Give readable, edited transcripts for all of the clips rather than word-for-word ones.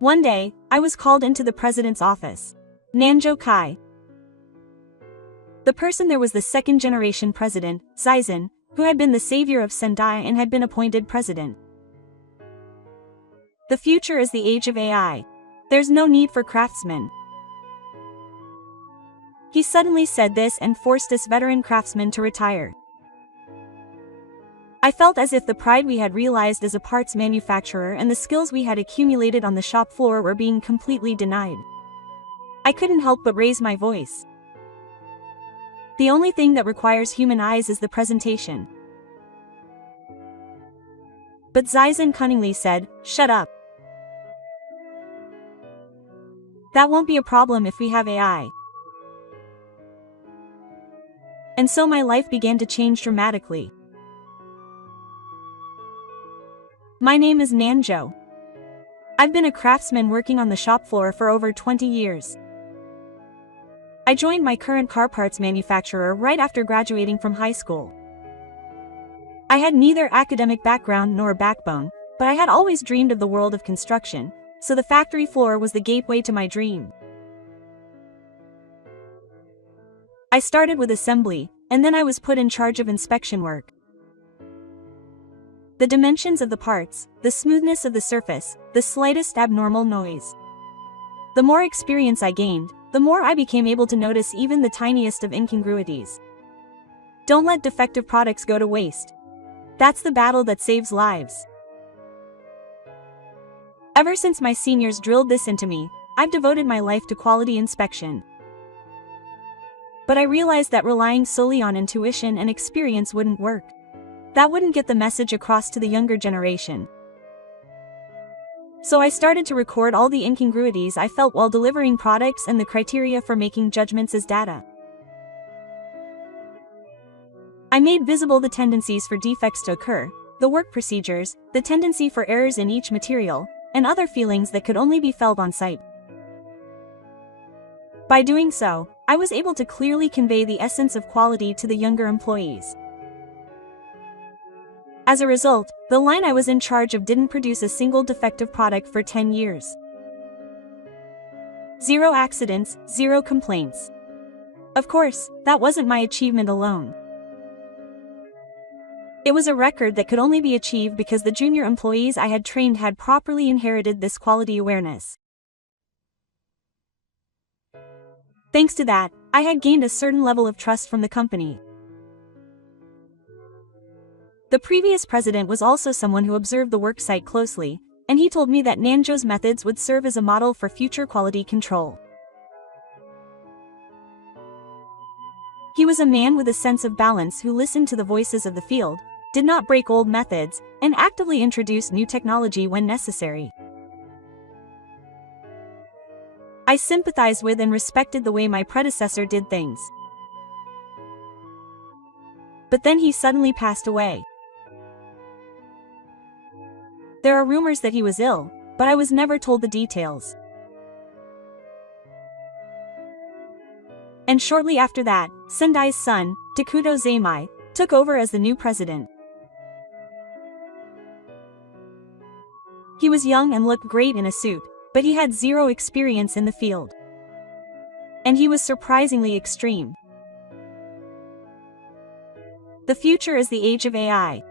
One day, I was called into the president's office. Nanjo Kai. The person there was the second-generation president, Zaizan, who had been the savior of Sendai and had been appointed president. The future is the age of AI. There's no need for craftsmen. He suddenly said this and forced us veteran craftsmen to retire. I felt as if the pride we had realized as a parts manufacturer and the skills we had accumulated on the shop floor were being completely denied. I couldn't help but raise my voice. The only thing that requires human eyes is the presentation. But Zaizan cunningly said, "Shut up. That won't be a problem if we have AI." And so my life began to change dramatically. My name is Nanjo. I've been a craftsman working on the shop floor for over 20 years. I joined my current car parts manufacturer right after graduating from high school. I had neither academic background nor backbone, but I had always dreamed of the world of construction, so the factory floor was the gateway to my dream. I started with assembly, and then I was put in charge of inspection work. The dimensions of the parts, the smoothness of the surface, the slightest abnormal noise. The more experience I gained, the more I became able to notice even the tiniest of incongruities. Don't let defective products go to waste. That's the battle that saves lives. Ever since my seniors drilled this into me, I've devoted my life to quality inspection. But I realized that relying solely on intuition and experience wouldn't work. That wouldn't get the message across to the younger generation. So I started to record all the incongruities I felt while delivering products and the criteria for making judgments as data. I made visible the tendencies for defects to occur, the work procedures, the tendency for errors in each material, and other feelings that could only be felt on site. By doing so, I was able to clearly convey the essence of quality to the younger employees. As a result, the line I was in charge of didn't produce a single defective product for 10 years. 0 accidents, 0 complaints. Of course, that wasn't my achievement alone. It was a record that could only be achieved because the junior employees I had trained had properly inherited this quality awareness. Thanks to that, I had gained a certain level of trust from the company. The previous president was also someone who observed the worksite closely, and he told me that Nanjo's methods would serve as a model for future quality control. He was a man with a sense of balance who listened to the voices of the field, did not break old methods, and actively introduced new technology when necessary. I sympathized with and respected the way my predecessor did things. But then he suddenly passed away. There are rumors that he was ill, but I was never told the details. And shortly after that, Sendai's son, Takuto Zaimai, took over as the new president. He was young and looked great in a suit, but he had 0 experience in the field. And he was surprisingly extreme. The future is the age of AI.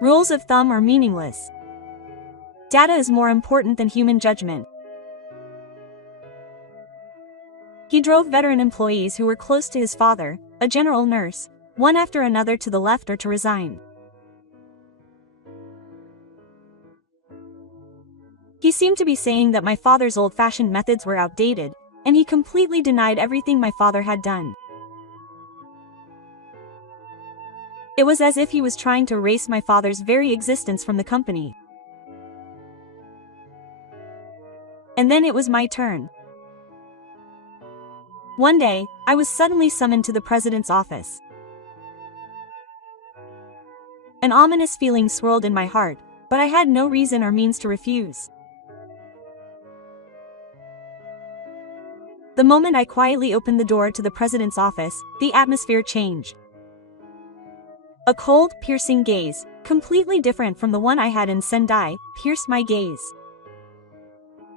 Rules of thumb are meaningless. Data is more important than human judgment. He drove veteran employees who were close to his father, a general nurse, one after another to the left or to resign. He seemed to be saying that my father's old-fashioned methods were outdated, and he completely denied everything my father had done. It was as if he was trying to erase my father's very existence from the company. And then it was my turn. One day, I was suddenly summoned to the president's office. An ominous feeling swirled in my heart, but I had no reason or means to refuse. The moment I quietly opened the door to the president's office, the atmosphere changed. A cold, piercing gaze, completely different from the one I had in Sendai, pierced my gaze.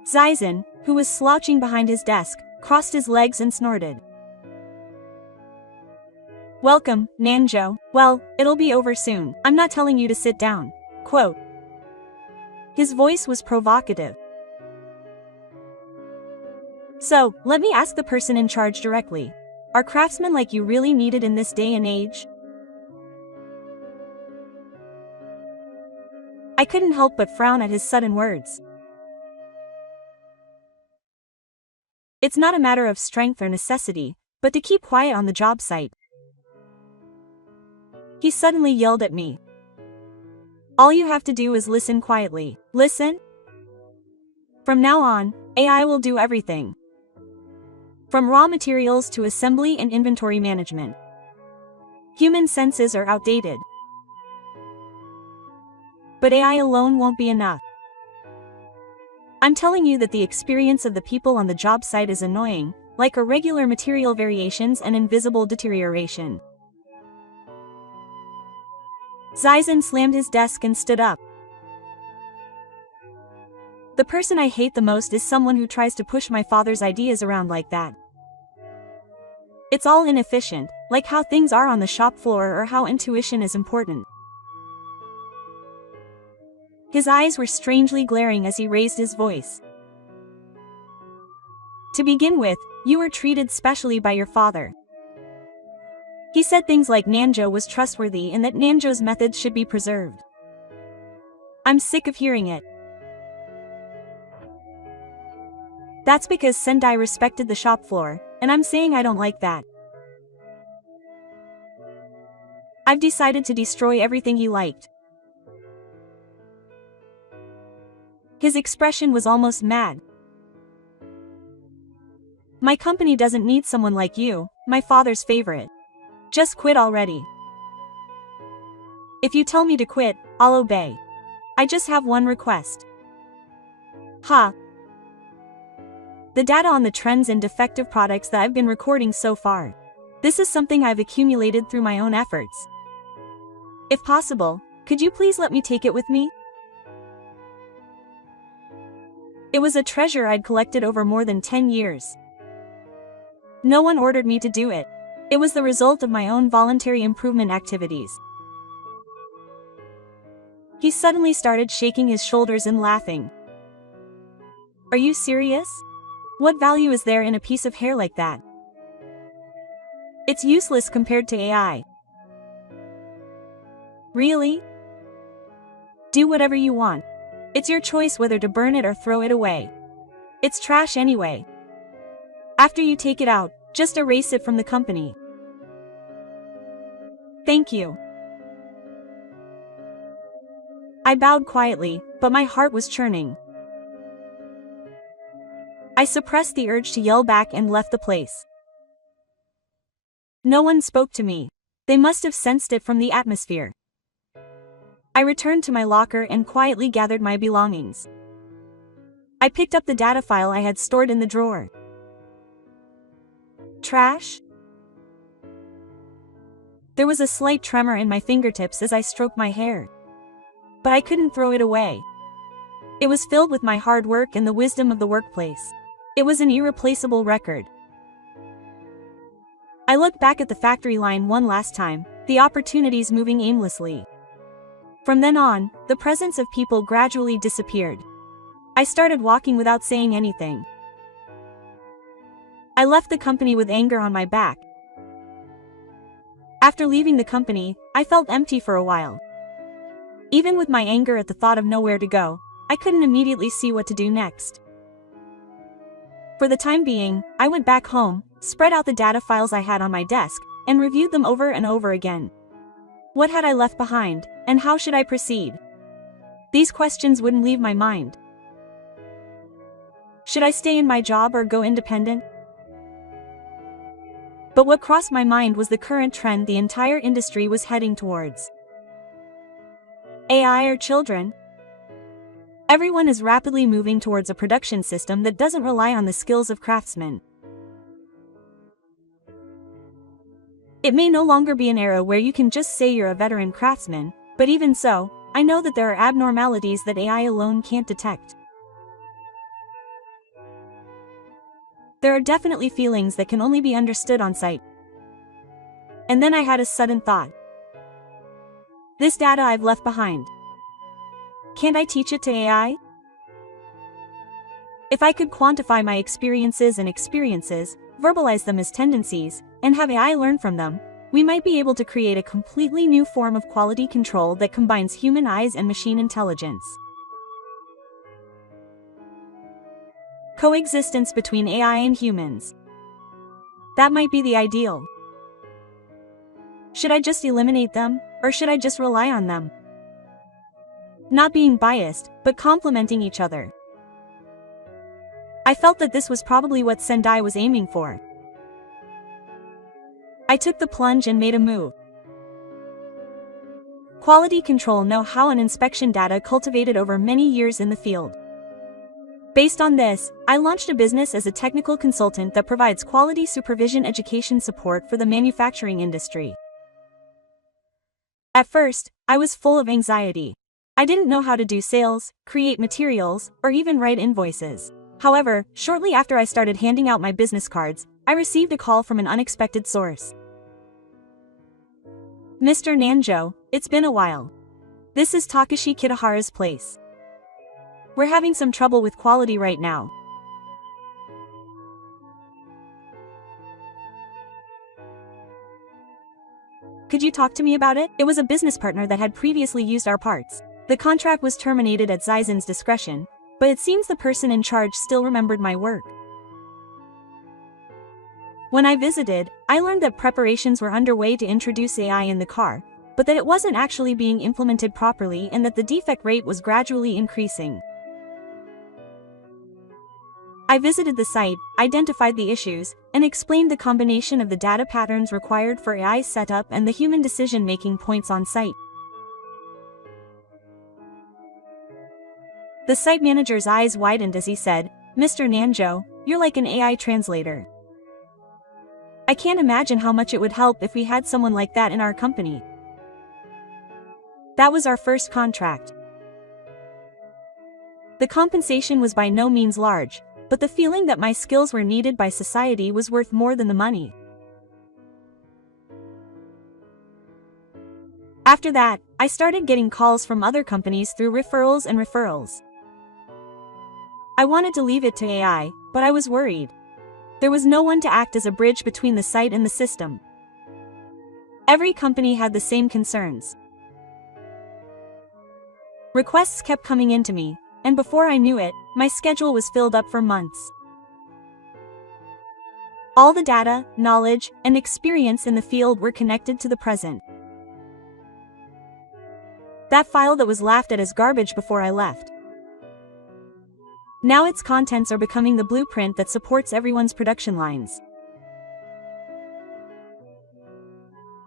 Zaizan, who was slouching behind his desk, crossed his legs and snorted. "Welcome, Nanjo. Well, it'll be over soon. I'm not telling you to sit down." Quote. His voice was provocative. "So, let me ask the person in charge directly. Are craftsmen like you really needed in this day and age?" I couldn't help but frown at his sudden words. It's not a matter of strength or necessity, but to keep quiet on the job site. He suddenly yelled at me. "All you have to do is listen quietly. Listen? From now on, AI will do everything. From raw materials to assembly and inventory management. Human senses are outdated. But AI alone won't be enough. I'm telling you that the experience of the people on the job site is annoying, like irregular material variations and invisible deterioration." Zaizan slammed his desk and stood up. "The person I hate the most is someone who tries to push my father's ideas around like that. It's all inefficient, like how things are on the shop floor or how intuition is important." His eyes were strangely glaring as he raised his voice. "To begin with, you were treated specially by your father. He said things like Nanjo was trustworthy and that Nanjo's methods should be preserved. I'm sick of hearing it. That's because Sendai respected the shop floor, and I'm saying I don't like that. I've decided to destroy everything he liked." His expression was almost mad. "My company doesn't need someone like you, my father's favorite. Just quit already. If you tell me to quit, I'll obey. I just have one request." "Ha. The data on the trends in defective products that I've been recording so far. This is something I've accumulated through my own efforts. If possible, could you please let me take it with me?" It was a treasure I'd collected over more than 10 years. No one ordered me to do it. It was the result of my own voluntary improvement activities. He suddenly started shaking his shoulders and laughing. "Are you serious? What value is there in a piece of hair like that? It's useless compared to AI. Really? Do whatever you want. It's your choice whether to burn it or throw it away. It's trash anyway. After you take it out, just erase it from the company." "Thank you." I bowed quietly, but my heart was churning. I suppressed the urge to yell back and left the place. No one spoke to me. They must have sensed it from the atmosphere. I returned to my locker and quietly gathered my belongings. I picked up the data file I had stored in the drawer. Trash? There was a slight tremor in my fingertips as I stroked my hair. But I couldn't throw it away. It was filled with my hard work and the wisdom of the workplace. It was an irreplaceable record. I looked back at the factory line one last time, the opportunities moving aimlessly. From then on, the presence of people gradually disappeared. I started walking without saying anything. I left the company with anger on my back. After leaving the company, I felt empty for a while. Even with my anger at the thought of nowhere to go, I couldn't immediately see what to do next. For the time being, I went back home, spread out the data files I had on my desk, and reviewed them over and over again. What had I left behind, and how should I proceed? These questions wouldn't leave my mind. Should I stay in my job or go independent? But what crossed my mind was the current trend the entire industry was heading towards. AI or children? Everyone is rapidly moving towards a production system that doesn't rely on the skills of craftsmen. It may no longer be an era where you can just say you're a veteran craftsman, but even so, I know that there are abnormalities that AI alone can't detect. There are definitely feelings that can only be understood on sight. And then I had a sudden thought. This data I've left behind. Can't I teach it to AI? If I could quantify my experiences, verbalize them as tendencies, and have AI learn from them, we might be able to create a completely new form of quality control that combines human eyes and machine intelligence. Coexistence between AI and humans. That might be the ideal. Should I just eliminate them, or should I just rely on them? Not being biased, but complementing each other. I felt that this was probably what Sendai was aiming for. I took the plunge and made a move. Quality control know-how and inspection data cultivated over many years in the field. Based on this, I launched a business as a technical consultant that provides quality supervision education support for the manufacturing industry. At first, I was full of anxiety. I didn't know how to do sales, create materials, or even write invoices. However, shortly after I started handing out my business cards, I received a call from an unexpected source. Mr. Nanjo, it's been a while. This is Takashi Kitahara's place. We're having some trouble with quality right now. Could you talk to me about it? It was a business partner that had previously used our parts. The contract was terminated at Zaizen's discretion, but it seems the person in charge still remembered my work. When I visited, I learned that preparations were underway to introduce AI in the car, but that it wasn't actually being implemented properly and that the defect rate was gradually increasing. I visited the site, identified the issues, and explained the combination of the data patterns required for AI setup and the human decision-making points on site. The site manager's eyes widened as he said, "Mr. Nanjo, you're like an AI translator. I can't imagine how much it would help if we had someone like that in our company." That was our first contract. The compensation was by no means large, but the feeling that my skills were needed by society was worth more than the money. After that, I started getting calls from other companies through referrals. I wanted to leave it to AI, but I was worried. There was no one to act as a bridge between the site and the system. Every company had the same concerns. Requests kept coming into me, and before I knew it, my schedule was filled up for months. All the data, knowledge, and experience in the field were connected to the present. That file that was laughed at as garbage before I left. Now its contents are becoming the blueprint that supports everyone's production lines.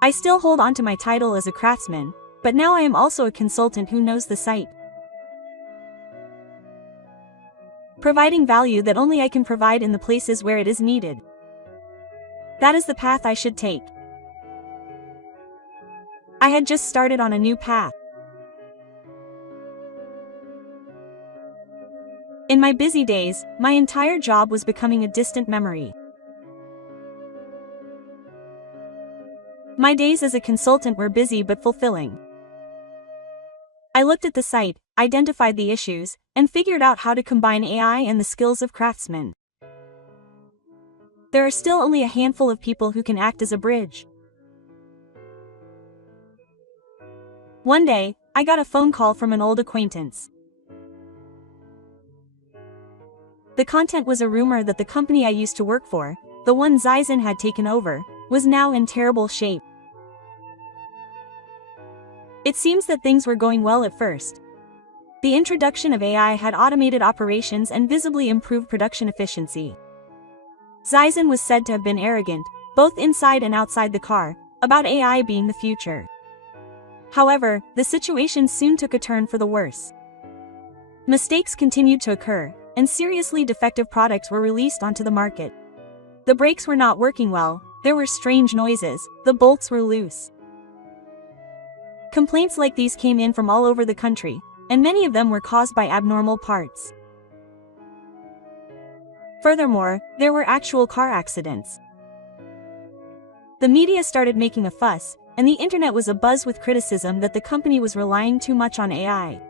I still hold on to my title as a craftsman, but now I am also a consultant who knows the site. Providing value that only I can provide in the places where it is needed. That is the path I should take. I had just started on a new path. In my busy days, my entire job was becoming a distant memory. My days as a consultant were busy but fulfilling. I looked at the site, identified the issues, and figured out how to combine AI and the skills of craftsmen. There are still only a handful of people who can act as a bridge. One day, I got a phone call from an old acquaintance. The content was a rumor that the company I used to work for, the one Zaizen had taken over, was now in terrible shape. It seems that things were going well at first. The introduction of AI had automated operations and visibly improved production efficiency. Zaizen was said to have been arrogant, both inside and outside the car, about AI being the future. However, the situation soon took a turn for the worse. Mistakes continued to occur, and seriously defective products were released onto the market. The brakes were not working well, there were strange noises, the bolts were loose. Complaints like these came in from all over the country, and many of them were caused by abnormal parts. Furthermore, there were actual car accidents. The media started making a fuss, and the internet was abuzz with criticism that the company was relying too much on AI.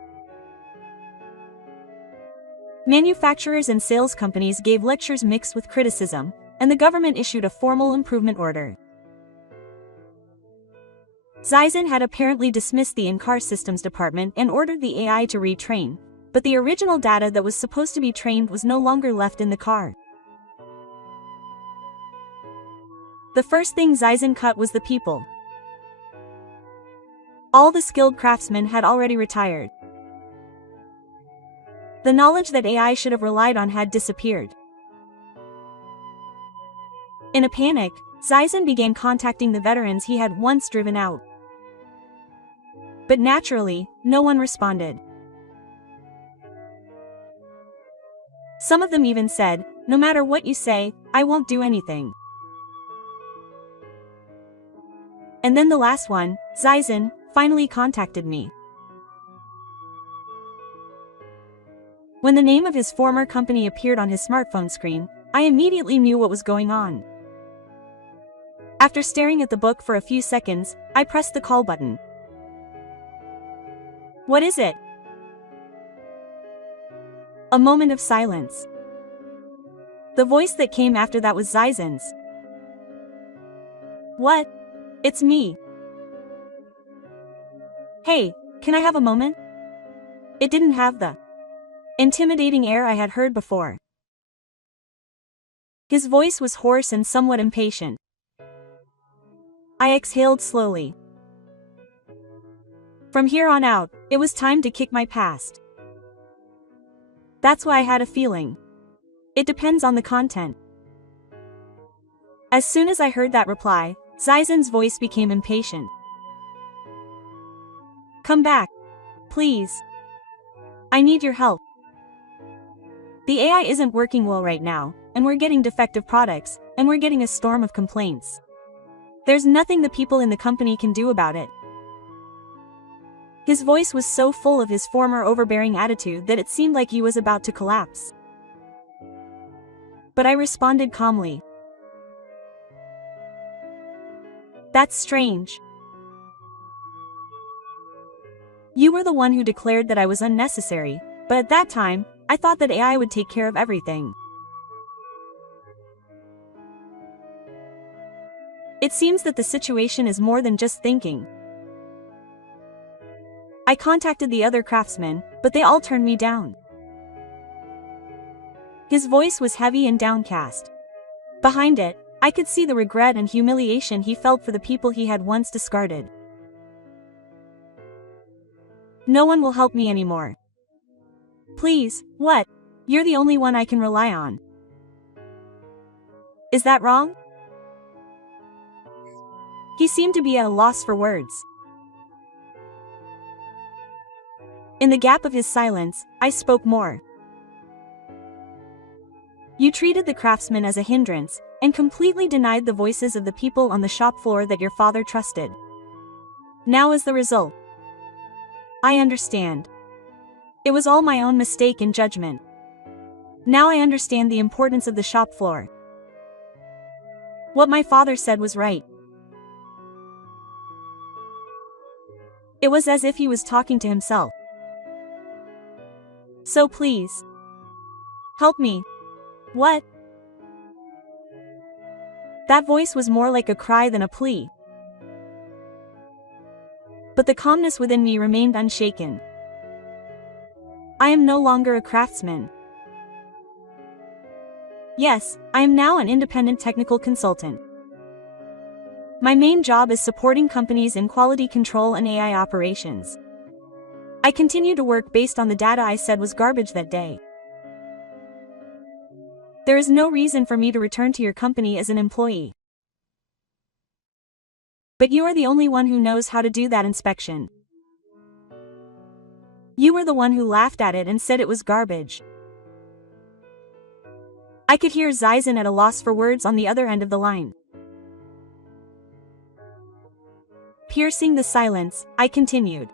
Manufacturers and sales companies gave lectures mixed with criticism, and the government issued a formal improvement order. Zeizen had apparently dismissed the in-car systems department and ordered the AI to retrain, but the original data that was supposed to be trained was no longer left in the car. The first thing Zeizen cut was the people. All the skilled craftsmen had already retired. The knowledge that AI should have relied on had disappeared. In a panic, Zeizen began contacting the veterans he had once driven out. But naturally, no one responded. Some of them even said, "No matter what you say, I won't do anything." And then the last one, Zeizen, finally contacted me. When the name of his former company appeared on his smartphone screen, I immediately knew what was going on. After staring at the book for a few seconds, I pressed the call button. "What is it?" A moment of silence. The voice that came after that was Zeizen's. "What? It's me. Hey, can I have a moment?" It didn't have the intimidating air I had heard before. His voice was hoarse and somewhat impatient. I exhaled slowly. From here on out, it was time to kick my past. That's why I had a feeling. It depends on the content. As soon as I heard that reply, Zeizen's voice became impatient. "Come back. Please. I need your help. The AI isn't working well right now, and we're getting defective products, and we're getting a storm of complaints. There's nothing the people in the company can do about it." His voice was so full of his former overbearing attitude that it seemed like he was about to collapse. But I responded calmly. "That's strange. You were the one who declared that I was unnecessary, but at that time, I thought that AI would take care of everything. It seems that the situation is more than just thinking. I contacted the other craftsmen, but they all turned me down." His voice was heavy and downcast. Behind it, I could see the regret and humiliation he felt for the people he had once discarded. "No one will help me anymore. Please, what? You're the only one I can rely on. Is that wrong?" He seemed to be at a loss for words. In the gap of his silence, I spoke more. "You treated the craftsmen as a hindrance, and completely denied the voices of the people on the shop floor that your father trusted. Now as the result, I understand. It was all my own mistake and judgment. Now I understand the importance of the shop floor. What my father said was right." It was as if he was talking to himself. "So please, help me." "What?" That voice was more like a cry than a plea. But the calmness within me remained unshaken. "I am no longer a craftsman. Yes, I am now an independent technical consultant. My main job is supporting companies in quality control and AI operations. I continue to work based on the data I said was garbage that day. There is no reason for me to return to your company as an employee. But you are the only one who knows how to do that inspection. You were the one who laughed at it and said it was garbage." I could hear Zeizen at a loss for words on the other end of the line. Piercing the silence, I continued.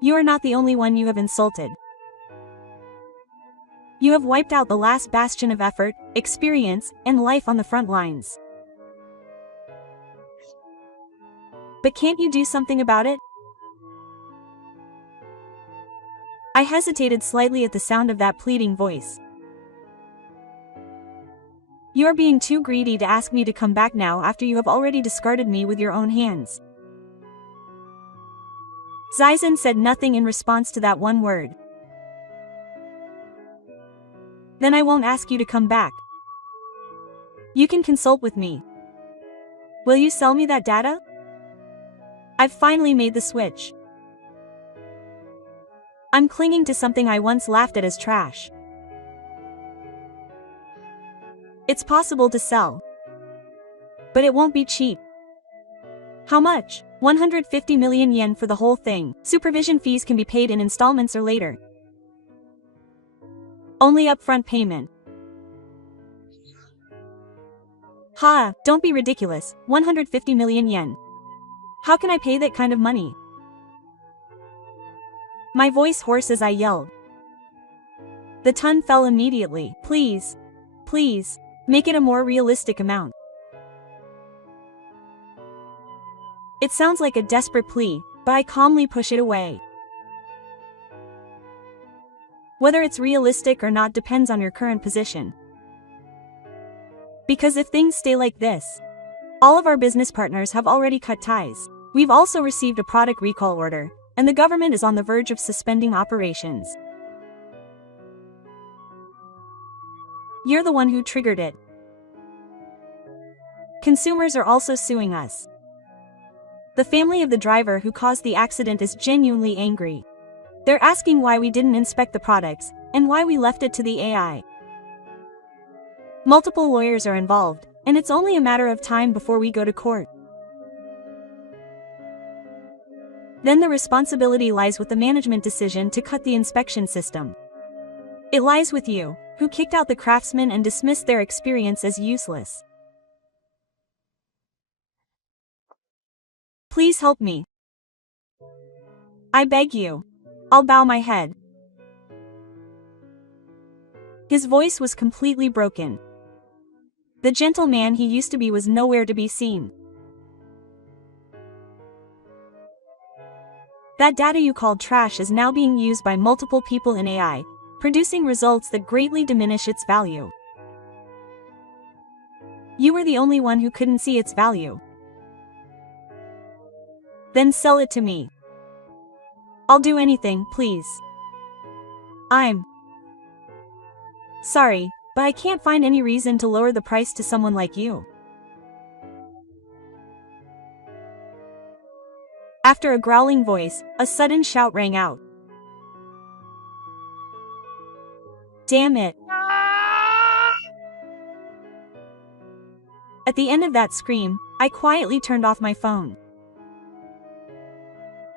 "You are not the only one you have insulted. You have wiped out the last bastion of effort, experience, and life on the front lines. But can't you do something about it? I hesitated slightly at the sound of that pleading voice. You're being too greedy to ask me to come back now after you have already discarded me with your own hands. Zaizan said nothing in response to that one word. Then I won't ask you to come back. You can consult with me. Will you sell me that data? I've finally made the switch. I'm clinging to something I once laughed at as trash. It's possible to sell. But it won't be cheap. How much? 150 million yen for the whole thing. Supervision fees can be paid in installments or later. Only upfront payment. Ha, don't be ridiculous. 150 million yen. How can I pay that kind of money? My voice hoarse as I yelled. The ton fell immediately. Please. Please. Make it a more realistic amount. It sounds like a desperate plea, but I calmly push it away. Whether it's realistic or not depends on your current position. Because if things stay like this, all of our business partners have already cut ties. We've also received a product recall order, and the government is on the verge of suspending operations. You're the one who triggered it. Consumers are also suing us. The family of the driver who caused the accident is genuinely angry. They're asking why we didn't inspect the products, and why we left it to the AI. Multiple lawyers are involved, and it's only a matter of time before we go to court. Then the responsibility lies with the management decision to cut the inspection system. It lies with you, who kicked out the craftsmen and dismissed their experience as useless. Please help me. I beg you. I'll bow my head. His voice was completely broken. The gentle man he used to be was nowhere to be seen. That data you called trash is now being used by multiple people in AI, producing results that greatly diminish its value. You were the only one who couldn't see its value. Then sell it to me. I'll do anything, please. I'm sorry, but I can't find any reason to lower the price to someone like you. After a growling voice, a sudden shout rang out. Damn it! At the end of that scream, I quietly turned off my phone.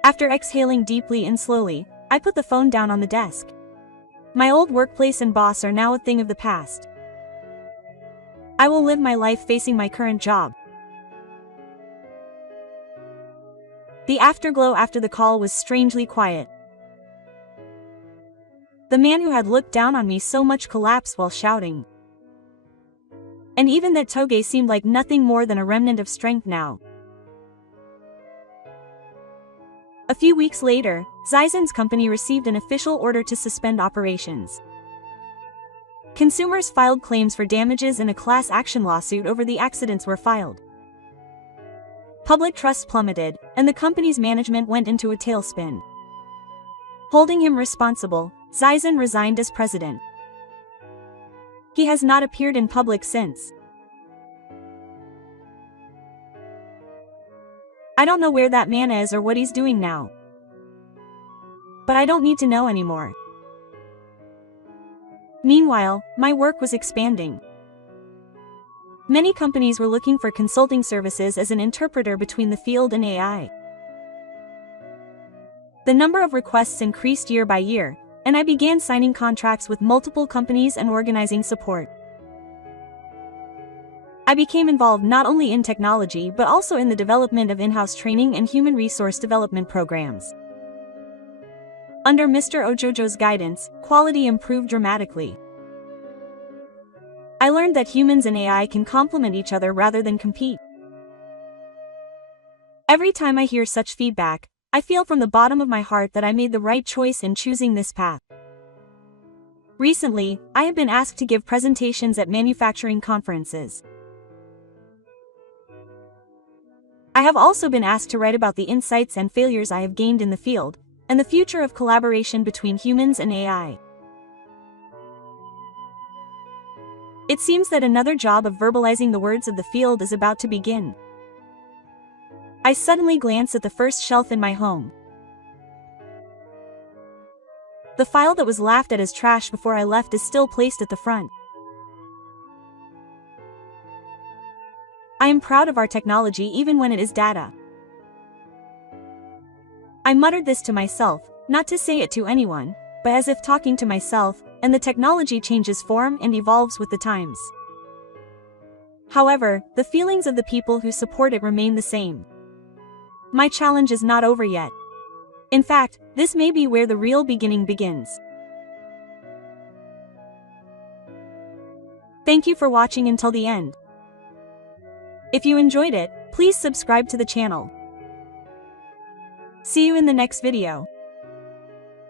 After exhaling deeply and slowly, I put the phone down on the desk. My old workplace and boss are now a thing of the past. I will live my life facing my current job. The afterglow after the call was strangely quiet. The man who had looked down on me so much collapsed while shouting. And even that toge seemed like nothing more than a remnant of strength now. A few weeks later, Zaizan's company received an official order to suspend operations. Consumers filed claims for damages and a class action lawsuit over the accidents were filed. Public trust plummeted, and the company's management went into a tailspin. Holding him responsible, Zaizan resigned as president. He has not appeared in public since. I don't know where that man is or what he's doing now. But I don't need to know anymore. Meanwhile, my work was expanding. Many companies were looking for consulting services as an interpreter between the field and AI. The number of requests increased year by year, and I began signing contracts with multiple companies and organizing support. I became involved not only in technology but also in the development of in-house training and human resource development programs. Under Mr. Ojojo's guidance, quality improved dramatically. learned that humans and AI can complement each other rather than compete. Every time I hear such feedback, I feel from the bottom of my heart that I made the right choice in choosing this path. Recently, I have been asked to give presentations at manufacturing conferences. I have also been asked to write about the insights and failures I have gained in the field, and the future of collaboration between humans and AI. It seems that another job of verbalizing the words of the field is about to begin. I suddenly glance at the first shelf in my home. The file that was laughed at as trash before I left is still placed at the front. I am proud of our technology even when it is data. I muttered this to myself, not to say it to anyone, but as if talking to myself, and the technology changes form and evolves with the times. However, the feelings of the people who support it remain the same. My challenge is not over yet. In fact, this may be where the real beginning begins. Thank you for watching until the end. If you enjoyed it, please subscribe to the channel. See you in the next video.